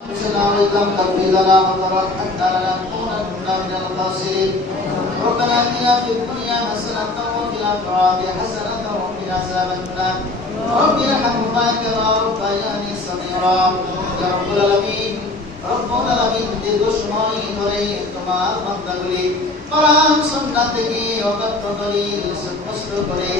أنفسنا وإن لم تغفر لنا وترحمنا لنكونن من الخاسرين. ربنا آتنا في الدنيا حسنة وفي الآخرة حسنة وقنا عذاب النار. رب ارحمهما كما ربياني صغيرا. يا رب العالمين রব্বুল আলামিন দীর্ঘ সময় ধরে তোমার বান্দাগুলি কোরআন সুন্নাহ থেকে অগত্য করে মুখস্থ করে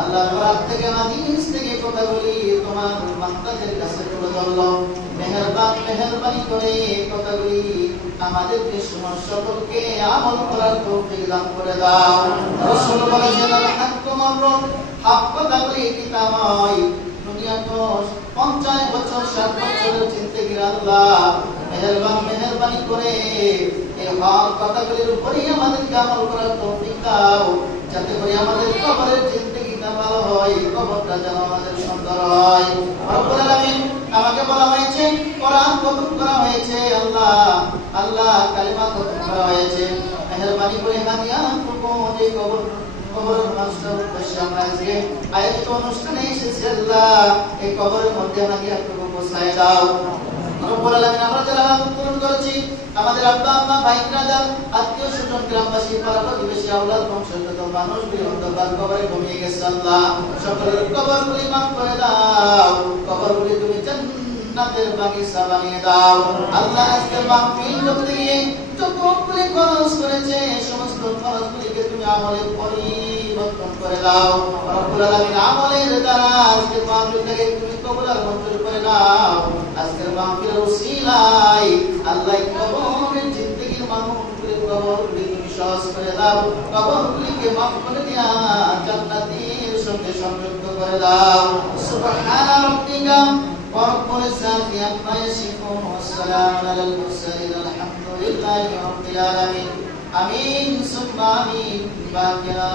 আল্লাহর কোরআন থেকে হাদিস থেকে কথাগুলি তোমার বান্দাদের কাছে তুলে ধরলো। মেহেরবানি করে কথাগুলি আমাদেরকে সকলকে আমল করার তৌফিক দান করে দাও। রাসূল বলেছেন আল হাক্কু মাররুন, হক কথাগুলি কিতাময়। দুনিয়া তো 50 বছর 60 বছরের জিন্দেগির আল্লাহ মেহেরবানি করে এই হক কথাগুলির উপরে আমাদেরকে আমল করার তৌফিক দাও, যাতে করে আমাদের কবরের জিন্দেগিটা ভালো হয়, কবরটা যেন আমাদের সুন্দর হয়। রব্বুল আলামিন আমাকে বলা হয়েছে কোরআন খতম করা হয়েছে, আল্লাহ কালিমা খতম করা হয়েছে। মেহেরবানি করে হাদিয়া করব যে কবরের মানুষটার উদ্দেশ্যে আমরা আজকে আয়োজিত অনুষ্ঠানে এসেছি। আল্লাহ এই কবরের মধ্যে হাদিয়া করব পৌঁছায় দাও। রব্বুল আলামিন আমরা যারা উত্তরণ করেছি, আমাদের আব্বা আম্মা ভাই ব্রাদার আত্মীয় স্বজন গ্রামবাসী পাড়া প্রতিবেশী আওলাদ বংশগত মানুষগুলি অন্ধকার কবরে ঘুমিয়ে গেছে। আল্লাহ সকলের কবরগুলি মাফ করে দাও, কবরগুলি তুমি জান্নাতের বাগিচা বানিয়ে দাও। আল্লাহ আজকের মাহফিল করতে গিয়ে যতগুলি খরচ করেছে সমস্ত খরচগুলিকে তুমি আমলে পরিবর্তন করে দাও। রব্বুল আলামিন আমলের দ্বারা আজকের মাহফিলটাকে তুমি কবুল আর মঞ্জুর করে নাও। আজকের মাহফিলের উসিলায় আল্লাহ কবরের জিন্দেগির মানুষগুলির কবরগুলি তুমি সহজ করে দাও, কবরগুলিকে মাফ করে দিয়া জান্নাতের সঙ্গে সংযুক্ত করে দাও। সুবহানা রাব্বিকা ওয়া রাব্বুল ইজ্জাতি আম্মা ইয়াসিফুন ওয়া সালামুন আলাল মুরসালিন আলহামদুলিল্লাহি রাব্বিল আলামিন। আমিন সুম্মা আমিন। বাকিয়া